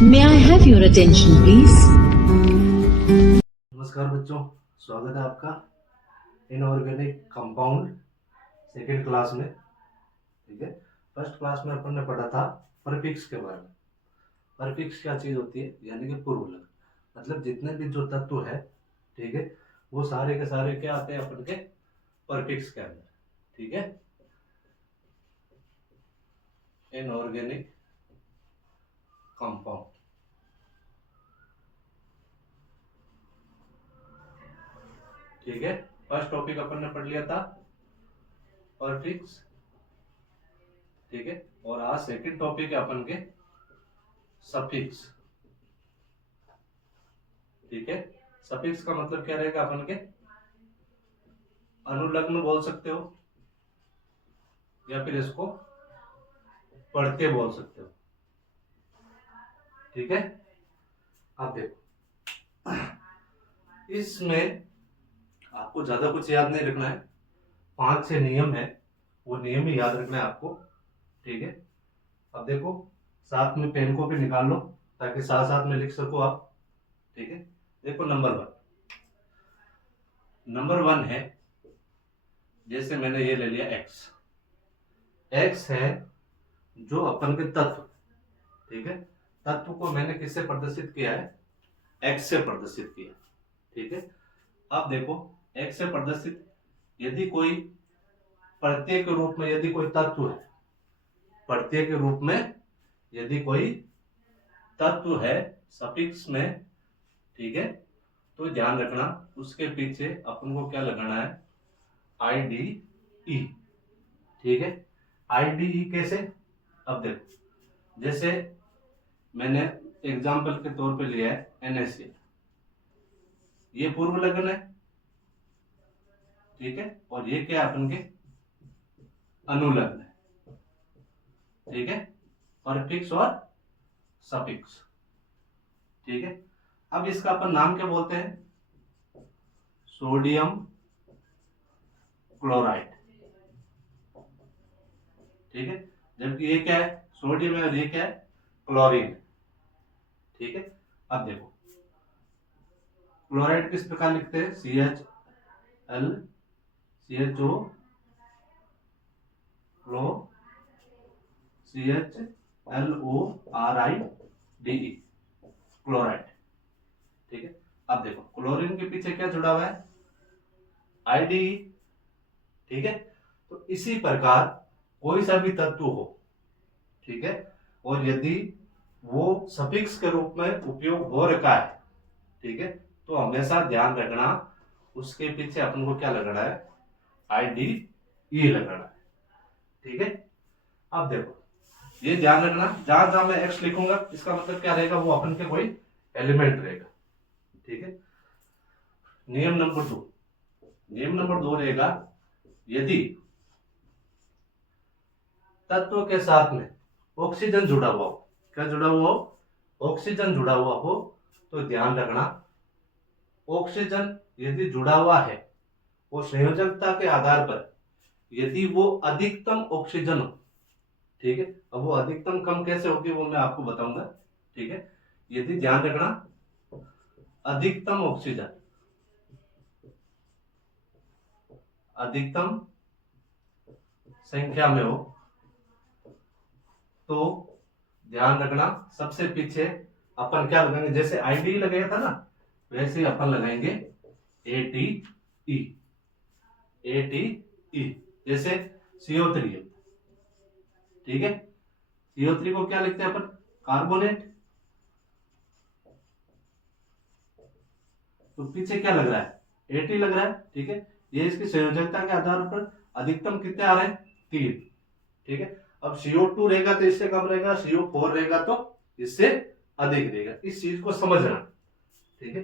May I have your attention, please? नमस्कार बच्चों, स्वागत है आपका इनऑर्गेनिक कंपाउंड सेकेंड क्लास में। ठीक है, फर्स्ट क्लास में अपन ने पढ़ा था परफिक्स के बारे में। परफिक्स क्या चीज होती है, यानी कि पूर्वलग, मतलब जितने भी जो तत्व है, ठीक है, वो सारे के सारे क्या आते हैं अपन के परफिक्स के अंदर। ठीक है, इनऑर्गेनिक कंपाउंड। ठीक है, फर्स्ट टॉपिक अपन ने पढ़ लिया था परफिक्स। ठीक है, और आज सेकंड टॉपिक है अपन के सफिक्स। ठीक है, सफिक्स का मतलब क्या रहेगा अपन के, अनुलग्न बोल सकते हो या फिर इसको पढ़ते बोल सकते हो। ठीक है, अब देखो, इसमें आपको ज्यादा कुछ याद नहीं रखना है, 5-6 नियम है, वो नियम ही याद रखना है आपको। ठीक है, अब देखो, साथ में पेन को भी निकाल लो ताकि साथ साथ में लिख सको आप। ठीक है, देखो नंबर वन है, जैसे मैंने ये ले लिया एक्स। एक्स है जो अपन के तत्व, ठीक है, तत्व को मैंने किससे प्रदर्शित किया है, एक्स से प्रदर्शित किया। ठीक है, अब देखो, एक्स से प्रदर्शित, यदि कोई प्रत्यय के रूप में यदि कोई तत्व है, प्रत्यय के रूप में यदि कोई तत्व है सफिक्स में, ठीक है, तो ध्यान रखना उसके पीछे अपन को क्या लगाना है, आई डी ई। ठीक है, आई डी ई कैसे, अब देखो, जैसे मैंने एग्जाम्पल के तौर पे लिया है NaCl, ये पूर्व लग्न है। ठीक है, और ये क्या है अपन के अनुलग्न है। ठीक है, परफिक्स और सफिक्स। ठीक है, अब इसका अपन नाम क्या बोलते हैं, सोडियम क्लोराइड। ठीक है, जबकि ये क्या है, सोडियम है, और ये क्या है, क्लोरीन। ठीक है, अब देखो, क्लोराइड किस प्रकार लिखते हैं, CHL CHO क्लो CHLORIDE, क्लोराइड। ठीक है, अब देखो, क्लोरीन के पीछे क्या जुड़ा हुआ है, आईडी। ठीक है, तो इसी प्रकार कोई सा भी तत्व हो, ठीक है, और यदि वो सफिक्स के रूप में उपयोग हो रखा है, ठीक है, तो हमेशा ध्यान रखना उसके पीछे अपन को क्या लगाना है, आईडी ई लगाना है। ठीक है, अब देखो, ये ध्यान रखना, जहां जहां मैं एक्स लिखूंगा इसका मतलब क्या रहेगा, वो अपन के कोई एलिमेंट रहेगा। ठीक है, नियम नंबर दो, नियम नंबर दो रहेगा, यदि तत्व के साथ में ऑक्सीजन जुड़ा हुआ हो, क्या जुड़ा हुआ हो, ऑक्सीजन जुड़ा हुआ हो, तो ध्यान रखना ऑक्सीजन यदि जुड़ा हुआ है, वो संयोजकता के आधार पर यदि वो अधिकतम ऑक्सीजन हो, ठीक है, अब वो अधिकतम कम कैसे होगी वो मैं आपको बताऊंगा। ठीक है, यदि ध्यान रखना अधिकतम ऑक्सीजन, अधिकतम संख्या में हो, तो ध्यान रखना सबसे पीछे अपन क्या लगाएंगे, जैसे आईडी लगाया था ना, वैसे अपन लगाएंगे ATE। ATE जैसे CO3 है। ठीक है, CO3 को क्या लिखते हैं अपन, कार्बोनेट। तो पीछे क्या लग रहा है, AT लग रहा है। ठीक है, ये इसकी संयोजकता के आधार पर अधिकतम कितने आ रहे हैं, 3। ठीक है, अब CO2 रहेगा तो इससे कम रहेगा, CO4 रहेगा तो इससे अधिक रहेगा, इस चीज को समझना। ठीक है,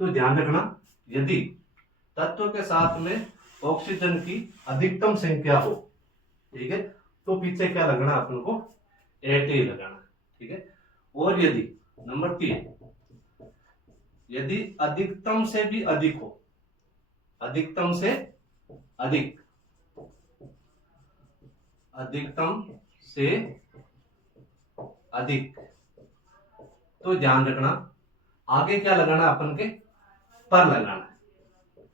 तो ध्यान रखना यदि तत्व के साथ में ऑक्सीजन की अधिकतम संख्या हो, ठीक है, तो पीछे क्या लगना अपन को, AT लगाना। ठीक है, और यदि नंबर 3, यदि अधिकतम से भी अधिक हो, अधिकतम से अधिक, अधिकतम से अधिक, तो ध्यान रखना आगे क्या लगाना अपन के, पर लगाना है।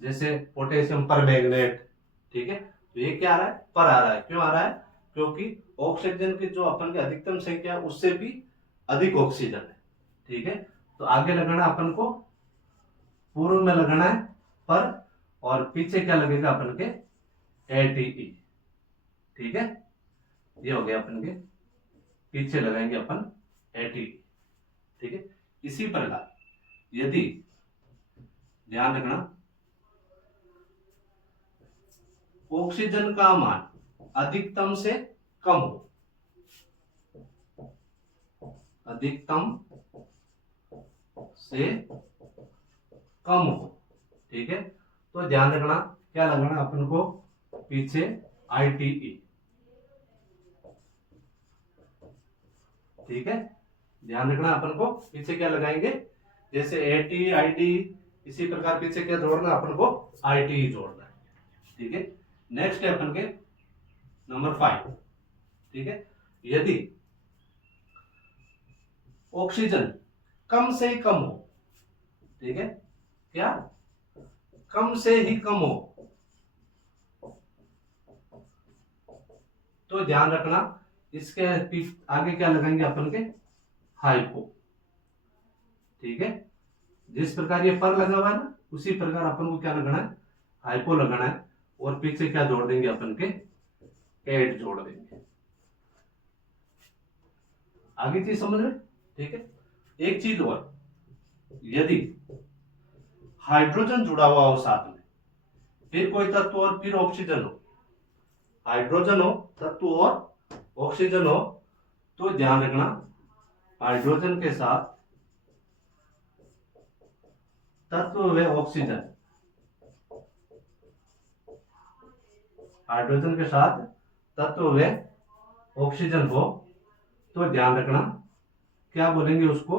जैसे पोटेशियम पर मैग्नेट, ठीक है, तो ये क्या आ रहा है, पर आ रहा है। क्यों आ रहा है, क्योंकि ऑक्सीजन की जो अपन की अधिकतम संख्या उससे भी अधिक ऑक्सीजन है, ठीक है। तो आगे लगाना अपन को, पूर्व में लगाना है पर, और पीछे क्या लगेगा अपन के, ATE, ठीक है। ये हो गया अपन के, पीछे लगाएंगे अपन ATE, ठीक है। इसी प्रकार यदि, ध्यान रखना, ऑक्सीजन का मान अधिकतम से कम हो, अधिकतम से कम हो, ठीक है, तो ध्यान रखना क्या लगाना अपन को, पीछे ITE, ठीक है। ध्यान रखना अपन को पीछे क्या लगाएंगे, जैसे ATE ITE, इसी प्रकार पीछे क्या जोड़ना अपन को, ITE जोड़ना है, ठीक है। नेक्स्ट है अपन के नंबर 5, ठीक है। यदि ऑक्सीजन कम से ही कम हो, ठीक है, क्या, कम से ही कम हो, तो ध्यान रखना इसके आगे क्या लगाएंगे अपन के, हाइपो, ठीक है। जिस प्रकार ये पर लगा हुआ है ना, उसी प्रकार अपन को क्या लगाना है, हाइपो लगाना है, और पीछे क्या जोड़ देंगे अपन के, एड जोड़ देंगे। आगे चीज समझ में, ठीक है। एक चीज और, यदि हाइड्रोजन जुड़ा हुआ हो साथ में, फिर कोई तत्व और फिर ऑक्सीजन हो, हाइड्रोजन हो तत्व और ऑक्सीजन हो, तो ध्यान रखना हाइड्रोजन के साथ तत्व व ऑक्सीजन, हाइड्रोजन के साथ तत्व व ऑक्सीजन हो, तो ध्यान रखना क्या बोलेंगे उसको,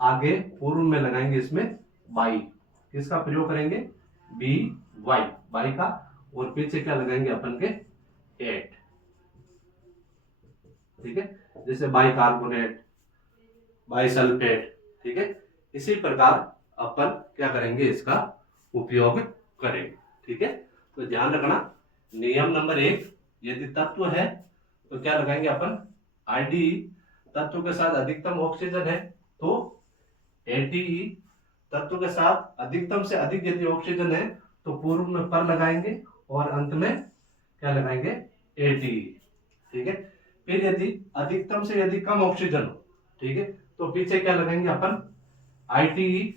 आगे पूर्व में लगाएंगे इसमें बाई, किसका प्रयोग करेंगे, BY, बाई का, और पीछे क्या लगाएंगे अपन के, 8, ठीक है। जैसे बाई कार्बोनेट, बाई सल्फेट, ठीक है। इसी प्रकार अपन क्या करेंगे, इसका उपयोग करेंगे, ठीक है। तो ध्यान रखना नियम नंबर 1, यदि तत्व है तो क्या लगाएंगे अपन, IDE, तत्व के साथ अधिकतम ऑक्सीजन है तो ATE, तत्व के साथ अधिकतम से अधिक यदि ऑक्सीजन है तो पूर्व में पर लगाएंगे, और अंत में क्या लगाएंगे, ATE, ठीक है। फिर यदि अधिकतम से यदि कम ऑक्सीजन हो, ठीक है, तो पीछे क्या लगाएंगे अपन, ITE,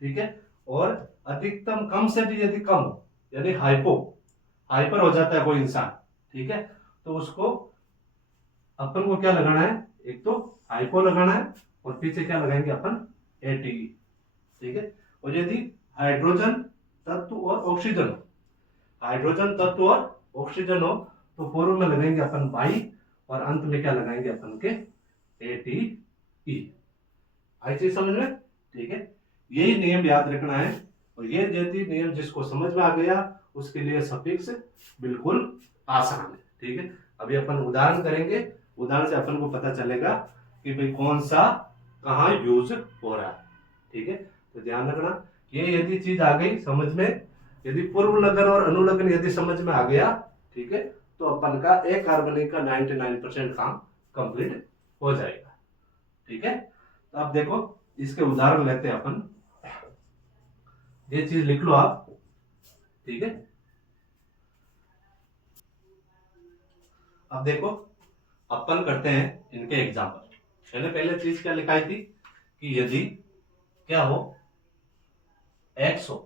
ठीक है। और अधिकतम कम से भी यदि कम हो, यानी हाइपर हो जाता है कोई इंसान, ठीक है, तो उसको अपन को क्या लगाना है, एक तो हाइपो लगाना है, और पीछे क्या लगाएंगे अपन, ATE, ठीक है। और यदि हाइड्रोजन तत्व और ऑक्सीजन हो, हाइड्रोजन तत्व और ऑक्सीजन हो, तो पूर्व में लगाएंगे अपन बाई, और अंत में क्या लगाएंगे अपन के, ATE। आई चीज समझ में, ठीक है। यही नियम याद रखना है, और ये यदि नियम जिसको समझ में आ गया उसके लिए सफिक्स बिल्कुल आसान है, ठीक है। अभी अपन उदाहरण करेंगे, उदाहरण से अपन को पता चलेगा कि भाई कौन सा कहाँ यूज हो रहा है, ठीक है। तो ध्यान रखना, ये यदि चीज आ गई समझ में, यदि पूर्व लगन और अनुलग्न यदि समझ में आ गया, ठीक है, तो अपन का एक कार्बनिक का 99% काम कंप्लीट हो जाएगा, ठीक है। तो अब देखो इसके उदाहरण लेते हैं अपन, ये चीज लिख लो आप, ठीक है। अब देखो अपन करते हैं इनके एग्जाम्पल। मैंने पहले चीज क्या लिखाई थी कि यदि क्या हो, X हो,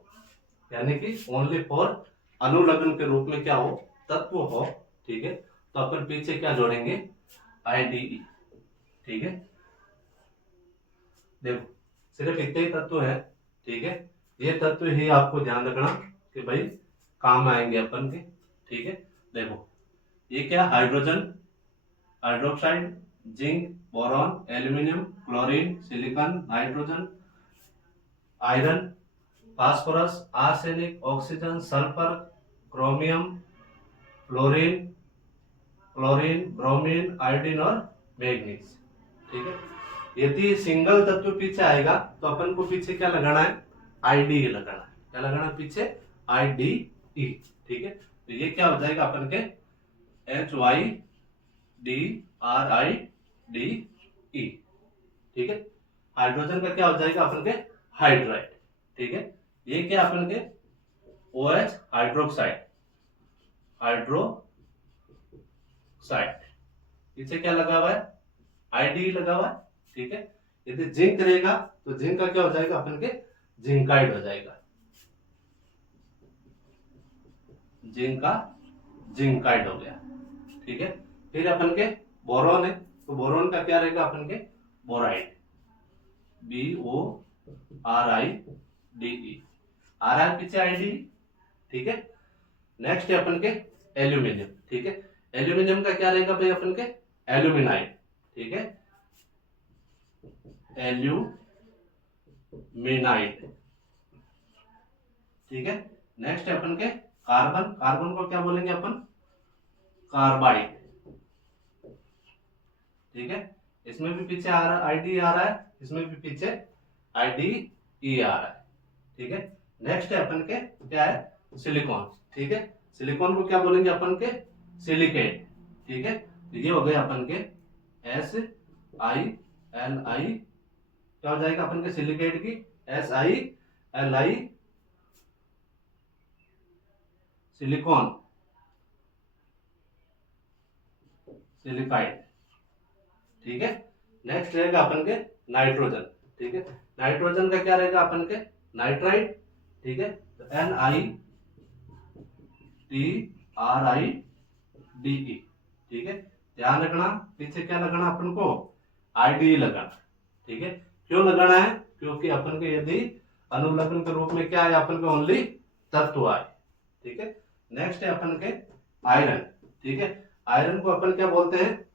यानी कि ओनली फॉर अनुलग्न के रूप में क्या हो, तत्व हो, ठीक है, तो अपन पीछे क्या जोड़ेंगे, IDE, ठीक है। देखो सिर्फ इतने ही तत्व है, ठीक है, ये तत्व ही आपको ध्यान रखना कि भाई काम आएंगे अपन के, ठीक है। देखो ये क्या, hydrogen, hydroxide, zinc, boron, aluminium, chlorine, silicon, nitrogen, iron, phosphorus, arsenic, oxygen, sulphur, chromium, fluorine, bromine, iodine और मैग्नीज, ठीक है। यदि सिंगल तत्व पीछे आएगा तो अपन को पीछे क्या लगाना है, आईडी लगाना है। क्या लगाना है पीछे, आईडी ई। ठीक है, तो ये क्या हो जाएगा अपन के HYDRIDE। ठीक है, हाइड्रोजन का क्या हो जाएगा अपन के हाइड्राइड। ठीक है, ये क्या अपन के OH हाइड्रोक्साइड, हाइड्रोक्साइड। पीछे क्या लगा हुआ है, आईडी लगा हुआ है। ठीक है, यदि जिंक रहेगा तो जिंक का क्या हो जाएगा अपन के जिंकाइड हो जाएगा, जिंक का जिंकाइड हो गया। ठीक है, फिर अपन के बोरॉन है तो बोरॉन का क्या रहेगा अपन के बोराइड, BORIDE। आ रहा है पीछे आईडी। ठीक है, नेक्स्ट है अपन के एल्यूमिनियम। ठीक है, एल्यूमिनियम का क्या रहेगा भाई अपन के एल्यूमिनाइड। ठीक है, एल्यूमिनाइड। ठीक है, नेक्स्ट है अपन के कार्बन, कार्बन को क्या बोलेंगे अपन कार्बाइड। ठीक है, इसमें भी पीछे आ रहा आईडी आ रहा है, इसमें भी पीछे IDE आ रहा है। ठीक है, नेक्स्ट है अपन के क्या है सिलिकॉन। ठीक है, सिलिकॉन को क्या बोलेंगे अपन के सिलिकेट। ठीक है, तो ये हो गया अपन के SILI, क्या हो जाएगा अपन के सिलिकेट की SILI, सिलिकॉन, सिलिकाइड। ठीक है, नेक्स्ट रहेगा अपन के नाइट्रोजन। ठीक है, नाइट्रोजन का क्या रहेगा अपन के नाइट्राइड। ठीक है, तो NITRIDE। ठीक है, ध्यान रखना पीछे क्या लगाना अपन को IDE लगाना। ठीक है, क्यों लगाना है, क्योंकि अपन के यदि अनुलग्न के रूप में क्या है अपन के ओनली तत्व आए। ठीक है, नेक्स्ट है अपन के आयरन। ठीक है, आयरन को अपन क्या बोलते हैं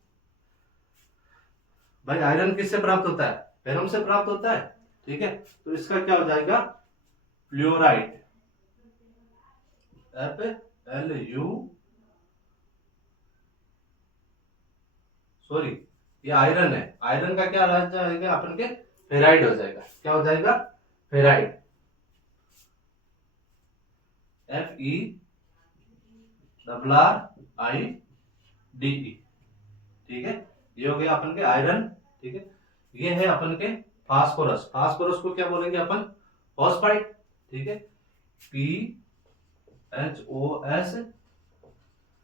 भाई, आयरन किससे प्राप्त होता है, फेरम से प्राप्त होता है। ठीक है, तो इसका क्या हो जाएगा फ्लोराइड, FLU, सॉरी ये आयरन है, आयरन का क्या रह जाएगा अपन के फेराइड हो जाएगा। क्या हो जाएगा फेराइड, FERRIDE। ठीक है, ये हो गया अपन के आयरन। ठीक है, ये है अपन के फास्फोरस, फास्फोरस को क्या बोलेंगे अपन फॉस्फाइड। ठीक है, PHOS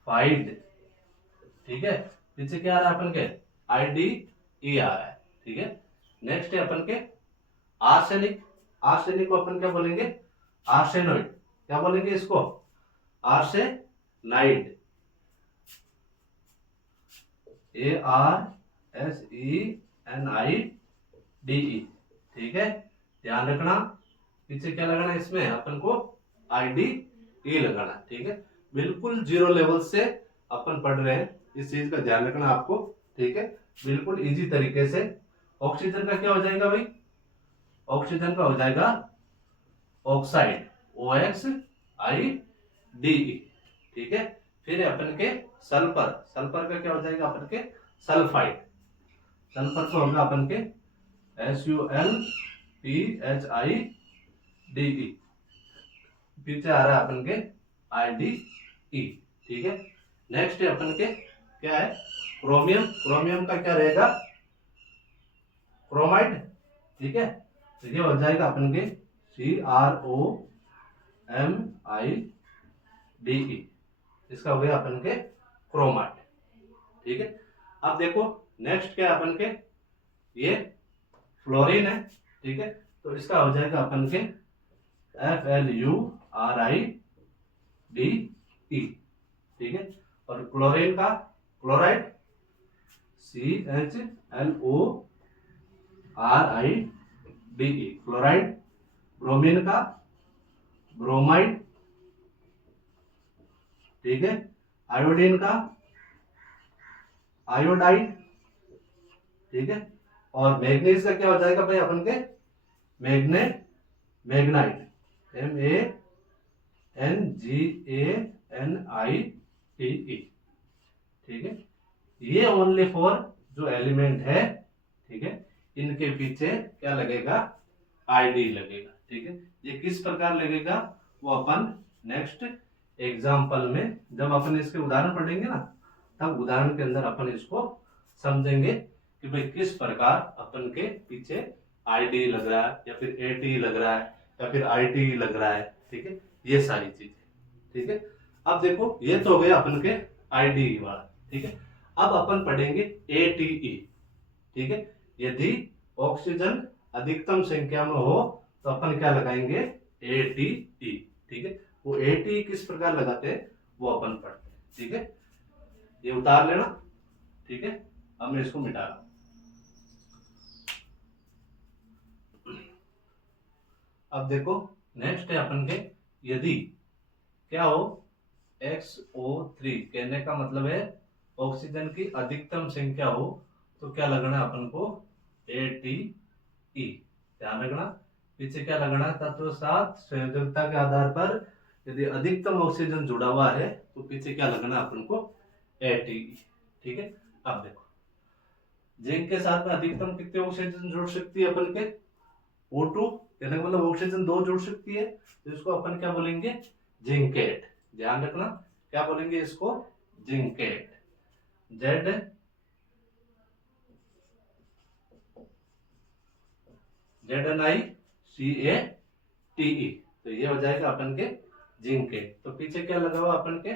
फाइड। ठीक है, पीछे क्या आ रहा है अपन के IDE आ रहा है। ठीक है, नेक्स्ट है अपन के आर्सेनिक, आर्सेनिक को अपन क्या बोलेंगे आर्सेनोइड। क्या बोलेंगे इसको आर्सेनाइड, ARSENIDE। ठीक है, ध्यान रखना पीछे क्या लगाना है इसमें अपन को IDE लगाना। ठीक है, बिल्कुल जीरो लेवल से अपन पढ़ रहे हैं, इस चीज का ध्यान रखना आपको। ठीक है, बिल्कुल इजी तरीके से। ऑक्सीजन का क्या हो जाएगा भाई, ऑक्सीजन का हो जाएगा ऑक्साइड, OXIDE। ठीक है, फिर अपन के सल्फर, सल्फर का क्या हो जाएगा अपन के सल्फाइड, सल्फर का होगा अपन के SULPHIDE। पीछे आ रहा है अपन के IDE। ठीक है, नेक्स्ट है अपन के क्या है क्रोमियम, क्रोमियम का क्या रहेगा क्रोमाइड। ठीक है, तो ये हो जाएगा अपन के CROMIDE। इसका हो गया अपन के क्रोमाइड। ठीक है, अब देखो नेक्स्ट क्या है अपन के ये फ्लोरीन है। ठीक है, तो इसका हो जाएगा अपन के FLURIDE। ठीक है, और क्लोरीन का क्लोराइड CHLORIDE, क्लोराइड। ब्रोमीन का ब्रोमाइड। ठीक है, आयोडीन का आयोडाइड। ठीक है, और मैग्नीज का क्या हो जाएगा भाई अपन के मैग्नेट, मैग्नाइट, MANGANITE। ठीक है, ये ओनली फॉर जो एलिमेंट है। ठीक है, इनके पीछे क्या लगेगा, आईडी लगेगा। ठीक है, ये किस प्रकार लगेगा वो अपन नेक्स्ट एग्जाम्पल में जब अपन इसके उदाहरण पढ़ेंगे ना, तब उदाहरण के अंदर अपन इसको समझेंगे कि भाई किस प्रकार अपन के पीछे आईडी लग रहा है या फिर एटी लग रहा है या फिर आईटी लग रहा है। ठीक है, ये सारी चीजें। ठीक है, अब देखो ये तो हो गया अपन के आईडी वाला। ठीक है, अब अपन पढ़ेंगे एटीई। ठीक है, यदि ऑक्सीजन अधिकतम संख्या में हो तो अपन क्या लगाएंगे, एटीई। ठीक है, वो एटीई किस प्रकार लगाते हैं वो अपन पढ़ते हैं। ठीक है, ये उतार लेना। ठीक है, अब मैं इसको मिटा रहा हूं। अब देखो नेक्स्ट है अपन के, यदि क्या हो XO3, कहने का मतलब है ऑक्सीजन की अधिकतम संख्या हो तो क्या लगना है अपन को, ATE। ध्यान रखना, पीछे क्या लगना है, तत्व साथ संयोजकता के आधार पर यदि अधिकतम ऑक्सीजन जुड़ा हुआ है तो पीछे क्या लगना है अपन को, ATE। ठीक है, अब देखो जिंक के साथ में अधिकतम कितने ऑक्सीजन जुड़ सकती है अपन के, O2, कहने का मतलब ऑक्सीजन 2 जुड़ सकती है, तो इसको अपन क्या बोलेंगे, जिंकेट। ध्यान रखना क्या बोलेंगे इसको, जिंकेट। ZNiCaTe, तो ये हो जाएगा अपन के जिंकेट। तो पीछे क्या लगा हुआ अपन के,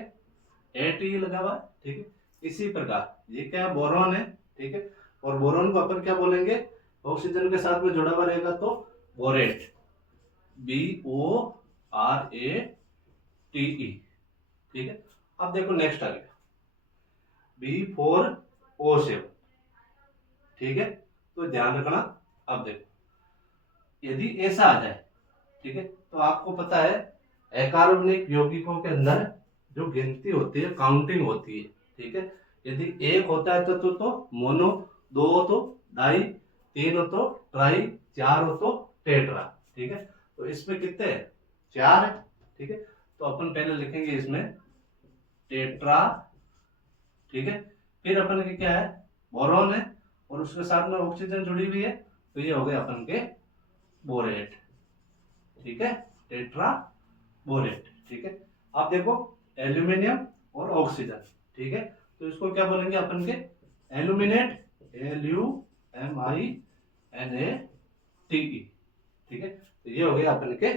ATE लगा हुआ। ठीक है, इसी प्रकार ये क्या बोरॉन है। ठीक है, और बोरॉन को अपन क्या बोलेंगे, ऑक्सीजन के साथ में जुड़ा हुआ रहेगा तो बोरेट, BORATE। ठीक है, अब देखो नेक्स्ट आ गया B4O7। ठीक है, तो ध्यान रखना। अब देखो यदि ऐसा आ जाए, ठीक है, तो आपको पता है अकार्बनिक यौगिकों के अंदर जो गिनती होती है, काउंटिंग होती है। ठीक है, यदि एक होता है तो मोनो, दो हो तो डाई, तीन हो तो ट्राई, चार हो तो टेट्रा। ठीक है, तो इसमें कितने हैं, 4 है। ठीक है, तो अपन पहले लिखेंगे इसमें टेट्रा। ठीक है, फिर अपन के क्या है, बोरॉन है और उसके साथ में ऑक्सीजन जुड़ी हुई है, तो ये हो गया अपन के बोरेट। ठीक है, टेट्रा बोरेट। ठीक है, अब देखो एल्यूमिनियम और ऑक्सीजन। ठीक है, तो इसको क्या बोलेंगे अपन के, एल्यूमिनेट, LUMINATE। ठीक है, तो ये हो गया अपन के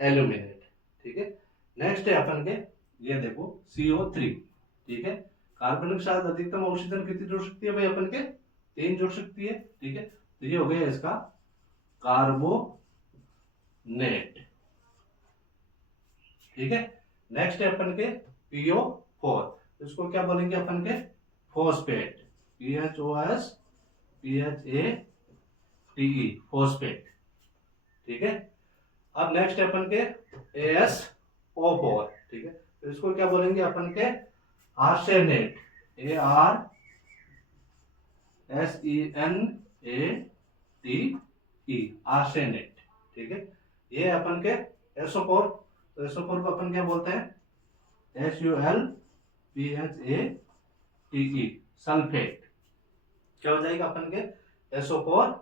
एल्यूमिनेट। ठीक है, नेक्स्ट है अपन के, ये देखो CO3। ठीक है, कार्बन के साथ अधिकतम ऑक्सीजन कितनी जुड़ सकती है भाई अपन के, 3 जुड़ सकती है। ठीक है, तो ये हो गया इसका कार्बोनेट। ठीक है, नेक्स्ट है अपन के PO4, इसको क्या बोलेंगे अपन के, फॉस्फेट, PHOSPHATE, फॉस्फेट। ठीक है, अब नेक्स्ट है अपन के ASO4। ठीक है, तो इसको क्या बोलेंगे अपन के, आर्सेनेट, ARSENATE, आर्सेनेट। ठीक है, ये अपन के SO4, तो SO4 को अपन क्या बोलते हैं, SULPHATE, सल्फेट। क्या हो जाएगा अपन के, SO4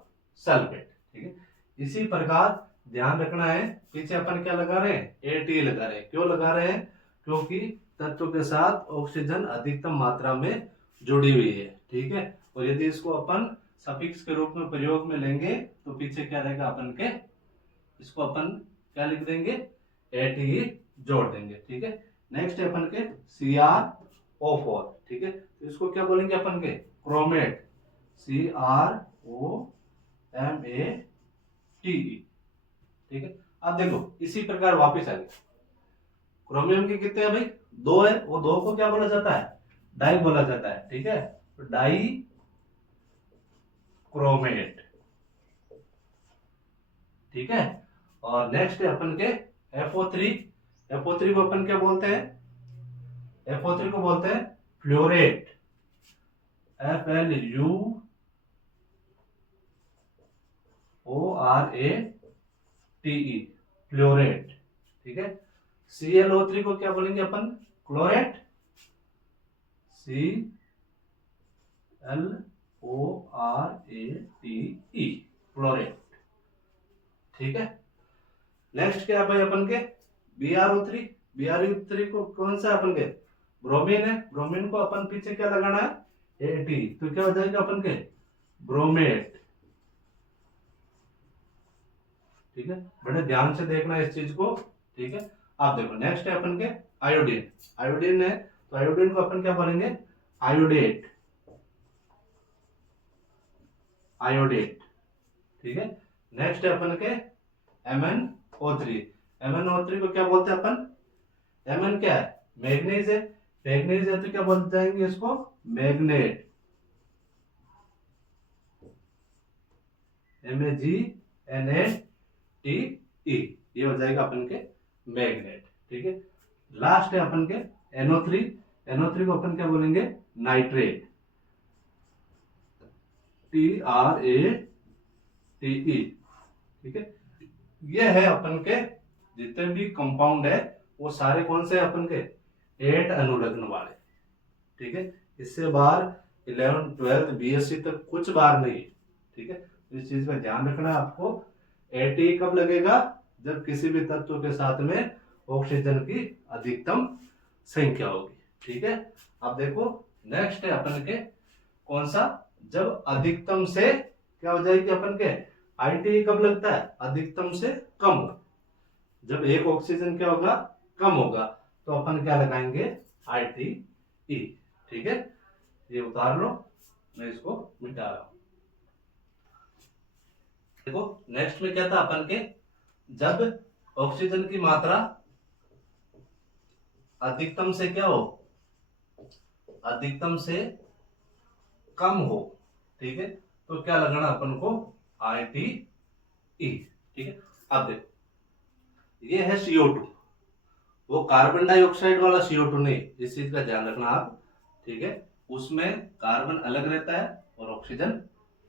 सल्फेट। ठीक है, इसी प्रकार ध्यान रखना है, पीछे अपन क्या लगा रहे हैं, ATE लगा रहे हैं। क्यों लगा रहे हैं, क्योंकि तत्व के साथ ऑक्सीजन अधिकतम मात्रा में जुड़ी हुई है। ठीक है, और यदि इसको अपन सफिक्स के रूप में प्रयोग में लेंगे तो पीछे क्या रहेगा अपन के, इसको अपन क्या लिख देंगे, ATE जोड़ देंगे। ठीक है, नेक्स्ट है अपन के CrO4। ठीक है, तो इसको क्या बोलेंगे अपन के, क्रोमेट, CrOMATE। ठीक है, अब देखो इसी प्रकार वापस आ गए, क्रोमियम के कितने हैं भाई, 2 है, वो 2 को क्या बोला जाता है, डाई बोला जाता है। ठीक है, तो डाई क्रोमेट। ठीक है, और नेक्स्ट है अपन के FO3। FO3 को अपन क्या बोलते हैं, FO3 को बोलते हैं फ्लोरेट, FLUORATE, फ्लोरेट। ठीक है, ClO3 को क्या बोलेंगे अपन, क्लोरेट, ClORATE। नेक्स्ट क्या है भाई अपन के BrO3, BrO3 को कौन सा अपन के ब्रोमीन है, ब्रोमीन को अपन पीछे क्या लगाना है AT, तो क्या हो जाएगा अपन के ब्रोमेट। ठीक है, बड़े ध्यान से देखना इस चीज को। ठीक है, आप देखो नेक्स्ट है अपन के आयोडीन, आयोडीन है तो आयोडीन को अपन क्या बोलेंगे आयोडेट, आयोडेट। ठीक है, नेक्स्ट है अपन के MnO3, MnO3 को क्या बोलते हैं अपन, Mn क्या है मैग्नीज है, मैग्नीज है तो क्या बोल जाएंगे इसको मैग्नेट, MAGNATE, ये हो जाएगा अपन के मैग्नेट। ठीक है, लास्ट है अपन के NO3, NO3 को अपन क्या बोलेंगे नाइट्रेट, TRATE। ठीक है, ये है अपन के जितने भी कंपाउंड है वो सारे कौन से अपन के 8 अनुलग्न वाले। ठीक है, इससे बाहर 11th 12th BSc तक कुछ बार नहीं है। ठीक है, इस चीज का ध्यान रखना है आपको। AT कब लगेगा, जब किसी भी तत्व के साथ में ऑक्सीजन की अधिकतम संख्या होगी। ठीक है, अब देखो नेक्स्ट है अपन के कौन सा, जब अधिकतम से क्या हो जाएगी अपन के IT कब लगता है अधिकतम से कम होगा, जब एक ऑक्सीजन क्या होगा कम होगा तो अपन क्या लगाएंगे ITE। ठीक है, ये उतार लो, मैं इसको मिटा रहा हूं। देखो नेक्स्ट में क्या था अपन के, जब ऑक्सीजन की मात्रा अधिकतम से क्या हो, अधिकतम से कम हो। ठीक है, तो क्या लगाना अपन को ITE। ठीक है, अब देखो ये है CO2, वो कार्बन डाइऑक्साइड वाला CO2 नहीं, इस चीज का ध्यान रखना आप। ठीक है, उसमें कार्बन अलग रहता है और ऑक्सीजन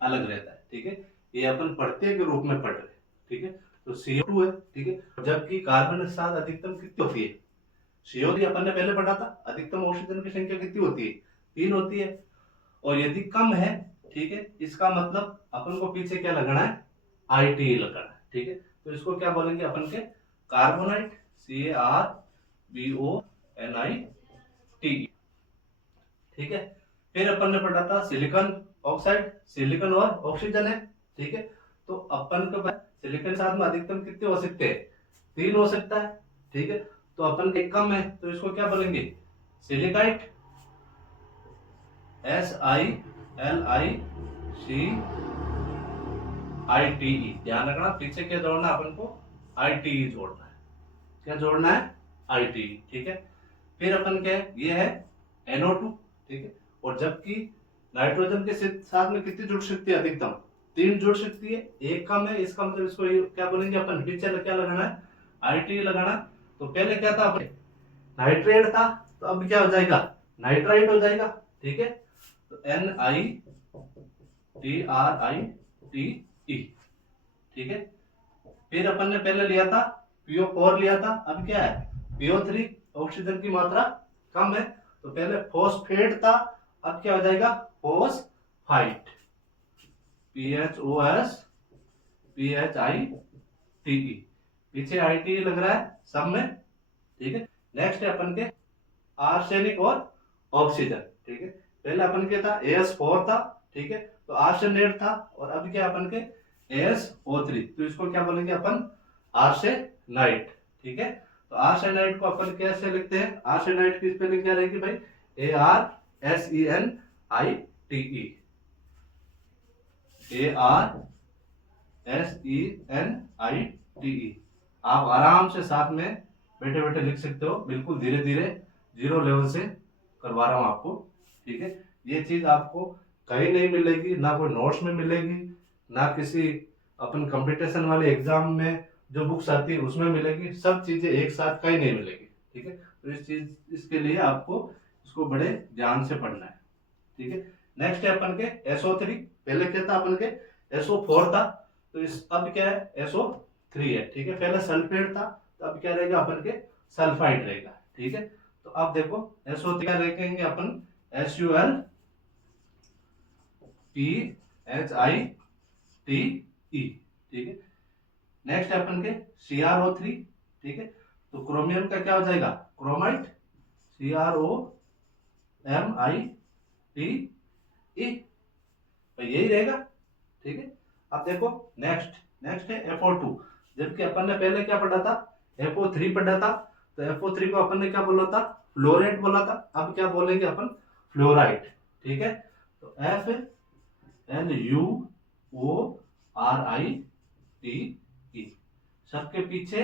अलग रहता है। ठीक है, ये अपन पढ़ते के रूप में पढ़ रहे हैं। ठीक है, तो CO2 है। ठीक है, जबकि कार्बन के साथ अधिकतम कितनी होती है, CO3 अपन ने पहले पढ़ा था, अधिकतम ऑक्सीजन की संख्या कितनी होती है 3 होती है, और यदि कम है ठीक है इसका मतलब अपन को पीछे क्या लगाना है ITE लगाना है। ठीक है, तो इसको क्या बोलेंगे अपन के कार्बोनाइट, CARBONITE। ठीक है, फिर अपन ने पढ़ा था सिलिकॉन ऑक्साइड, सिलिकॉन और ऑक्सीजन है। ठीक है, तो अपन के पास सिलिकॉन साथ में अधिकतम कितने हो सकते हैं 3 हो सकता है। ठीक है, तो अपन के कम है तो इसको क्या बोलेंगे सिलिकाइट, SILICITE। ध्यान रखना पीछे क्या जोड़ना अपन को ITE जोड़ना है, क्या जोड़ना है ITE। ठीक है, फिर अपन क्या है ये है NO2। ठीक है, और जबकि नाइट्रोजन के साथ में कितनी जुड़ सकती है अधिकतम 3 जुड़ सकती है, एक कम है, इसका मतलब इसको क्या बोलेंगे अपन पीछे क्या लगाना है ITE लगाना। तो पहले क्या था अपन नाइट्रेट था, तो अब क्या हो जाएगा नाइट्राइट हो जाएगा। ठीक है, तो NITRITE। ठीक है, फिर अपन ने पहले लिया था PO4 लिया था, अब क्या है PO3, ऑक्सीजन की मात्रा कम है तो पहले फॉस्फेट था, अब क्या हो जाएगा फॉस्फाइट, PHOSPHITE। पीछे ITE लग रहा है सब में। ठीक है, नेक्स्ट है अपन के आर्सेनिक और ऑक्सीजन। ठीक है, पहले अपन के था AS4 था। ठीक है, तो आर्सेनेट था, और अब क्या अपन के ASO3, तो इसको क्या बोलेंगे अपन आर्सेनाइट। ठीक है, तो आर्सेनाइट को अपन कैसे लिखते हैं, आर्सेनाइट की स्पेलिंग क्या रहेगी भाई ARSENITE। आप आराम से साथ में बैठे बैठे लिख सकते हो, बिल्कुल धीरे धीरे 0 लेवल से करवा रहा हूं आपको। ठीक है, ये चीज आपको कहीं नहीं मिलेगी, ना कोई नोट्स में मिलेगी, ना किसी अपन कंपटीशन वाले एग्जाम में जो बुक्स आती है उसमें मिलेगी, सब चीजें एक साथ कहीं नहीं मिलेगी। ठीक है, तो इसके लिए आपको इसको बड़े ध्यान से पढ़ना है। ठीक है, नेक्स्ट है अपन के SO3, पहले क्या था अपन के SO4 था, तो इस अब क्या है SO3 है। ठीक है, पहले सल्फेट था, तो अब क्या रहेगा अपन के सल्फाइड रहेगा। ठीक है, तो अब देखो SO3 क्या रखेंगे अपन SULPHITE। ठीक है, नेक्स्ट है अपन के CrO3, ठीक है। तो क्रोमियम का क्या हो जाएगा, क्रोमाइट, CrOMITE, तो यही रहेगा, ठीक है। अब देखो नेक्स्ट, नेक्स्ट है FO2, जबकि अपन ने पहले क्या पढ़ा था, FO3 पढ़ा था। तो FO3 को अपन ने क्या बोला था, फ्लोराइड बोला था। अब क्या बोलेंगे अपन, फ्लोराइड, ठीक है। तो FLUORITE, सबके पीछे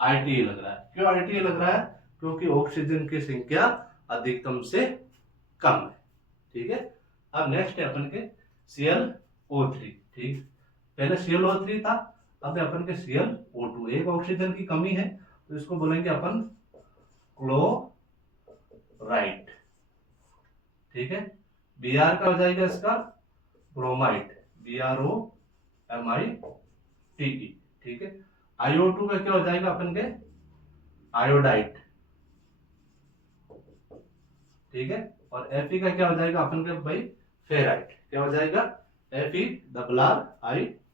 ITE लग रहा है। क्यों ITE लग रहा है, क्योंकि ऑक्सीजन की संख्या अधिकतम से कम है, ठीक है। अब नेक्स्ट है अपन के ClO3, ठीक। पहले ClO3 था, अब अपन के ClO2, एक ऑक्सीजन की कमी है तो इसको बोलेंगे अपन क्लोराइड, ठीक है। Br का हो जाएगा इसका ब्रोमाइड, BROMITE, ठीक है। IO2 का क्या हो जाएगा अपन के आयोडाइड, ठीक है। और Fe का क्या हो जाएगा अपन के भाई फेराइट, क्या हो जाएगा FeRRITE,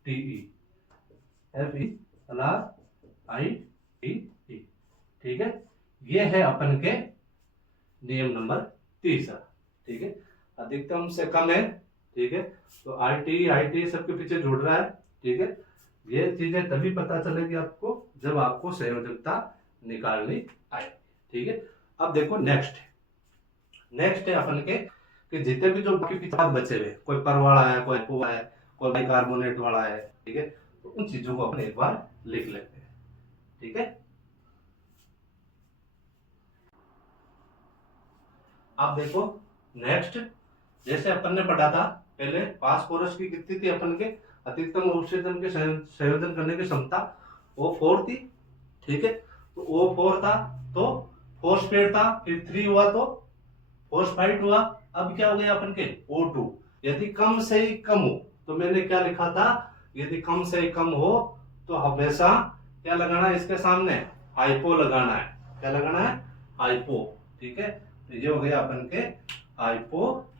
FeRRITE, ठीक है। ये है अपन के नियम नंबर 3, ठीक है। अधिकतम से कम है, ठीक है। तो ITE सबके पीछे जुड़ रहा है, ठीक है। ये चीजें तभी पता चलेगी आपको जब आपको संयोजकता निकालनी आए, ठीक है। अब देखो नेक्स्ट है अपन के कि जितने भी जो बाकी पीछे बचे हुए, कोई पर वाला है, कोई पोआ है, कोई बाइकार्बोनेट वाला है, ठीक है। तो उन चीजों को अपन एक बार लिख लेते हैं, ठीक है। अब देखो नेक्स्ट, जैसे अपन ने पढ़ा था पहले, फास्फोरस की कितनी थी अपन के, अधिकतम ऑक्सीजन के संयोजन करने की क्षमता O4 थी, ठीक है। तो O4 था तो फॉस्फेट था, फिर 3 हुआ तो फॉस्फाइट हुआ। अब क्या हो गया अपन के O2, यदि कम से ही कम हो, तो मैंने क्या लिखा था, यदि कम से ही कम हो तो हमेशा क्या लगाना है इसके सामने, हाइपो लगाना है। क्या लगाना है, हाइपो, ठीक है। तो ये हो गया अपन के हाइपो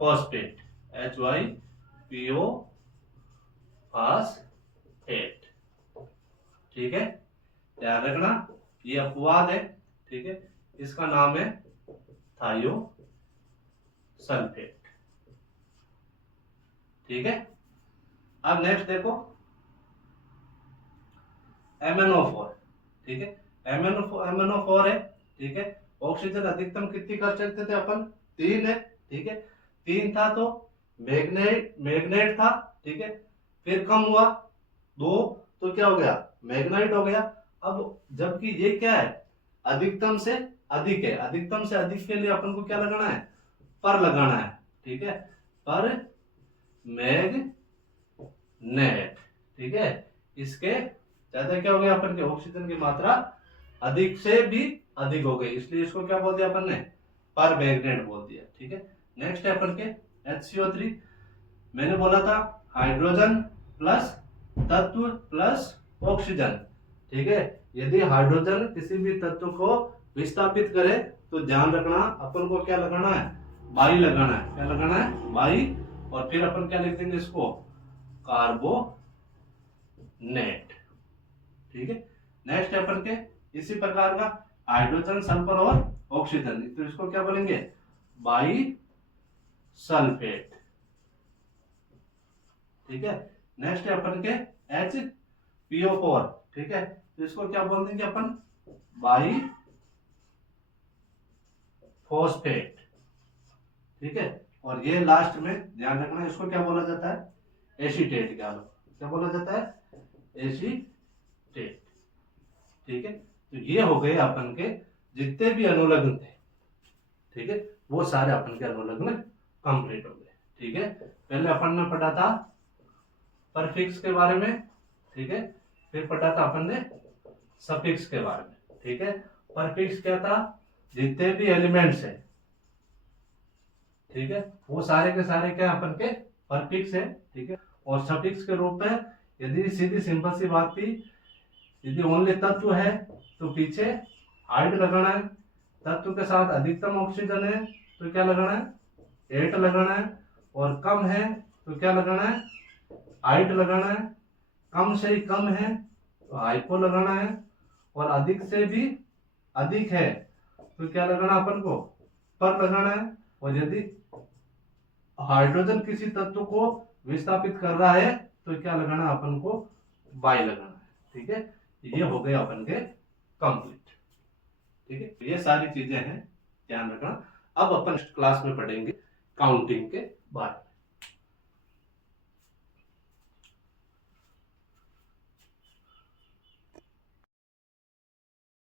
फॉस्फेट, HYPO फास्फेट, ठीक है। ध्यान रखना ये अपवाद है, ठीक है। इसका नाम है थायोसल्फेट, ठीक है। अब नेक्स्ट देखो MnO4, ठीक है। MnO4 है, ठीक है। ऑक्सीजन अधिकतम कितनी कर सकते थे अपन, 3 है, ठीक है। 3 था तो मैग्नेट था, ठीक है। फिर कम हुआ 2 तो क्या हो गया, मैग्नाइट हो गया। अब जबकि ये क्या है, अधिकतम से अधिक है, अधिकतम से अधिक के लिए अपन को क्या लगाना है, पर लगाना है, ठीक है। पर मैग्नेट, ठीक है। इसके ज्यादा क्या हो गया, अपन के ऑक्सीजन की मात्रा अधिक से भी अधिक हो गई, इसलिए इसको क्या बोल दिया अपन ने, पर मैग्नेट बोल दिया, ठीक है। नेक्स्ट है अपन के HCO3, मैंने बोला था हाइड्रोजन प्लस तत्व प्लस ऑक्सीजन, ठीक है। यदि हाइड्रोजन किसी भी तत्व को विस्थापित करे तो ध्यान रखना अपन को क्या लगाना है, बाई लगाना है। क्या लगाना है, बाई। और फिर अपन क्या लिख देंगे इसको, कार्बोनेट, ठीक है। नेक्स्ट है अपन के इसी प्रकार का हाइड्रोजन, सल्फर और ऑक्सीजन, तो इसको क्या बोलेंगे, बाई सल्फेट, ठीक है। नेक्स्ट है अपन के HPO4, ठीक है। तो इसको क्या बोल देंगे अपन, बाई फॉस्फेट, ठीक है। और ये लास्ट में ध्यान रखना इसको क्या बोला जाता है, एसीटेट, क्या बोला जाता है, एसीटेट, ठीक है। तो ये हो गए अपन के जितने भी अनुलग्न थे, ठीक है, वो सारे अपन के अनुलग्न कंप्लीट हो गए, ठीक है। पहले अपन ने पढ़ा था परफिक्स के बारे में, ठीक है। फिर पढ़ा था अपन ने सफिक्स के बारे में, ठीक है। परफिक्स क्या था, जितने भी एलिमेंट्स है, ठीक है, वो सारे के सारे क्या अपन के परफिक्स है, ठीक है। और सफिक्स के रूप में यदि सीधी सिंपल सी बात थी, यदि ओनली तत्व है तो पीछे हाइट लगाना है, तत्व के साथ अधिकतम ऑक्सीजन है तो क्या लगाना है, 8 लगाना है। और कम है तो क्या लगाना है, हाइट लगाना है। कम से ही कम है तो हाइपो लगाना है, और अधिक से भी अधिक है तो क्या लगाना अपन को, पर लगाना है। और यदि हाइड्रोजन किसी तत्व को विस्थापित कर रहा है तो क्या लगाना अपन को, बाई लगाना है। ठीक है, ये हो गए अपन के कंप्लीट। ठीक है, ये सारी चीजें हैं, ध्यान रखना। अब अपन क्लास में पढ़ेंगे काउंटिंग के बारे में।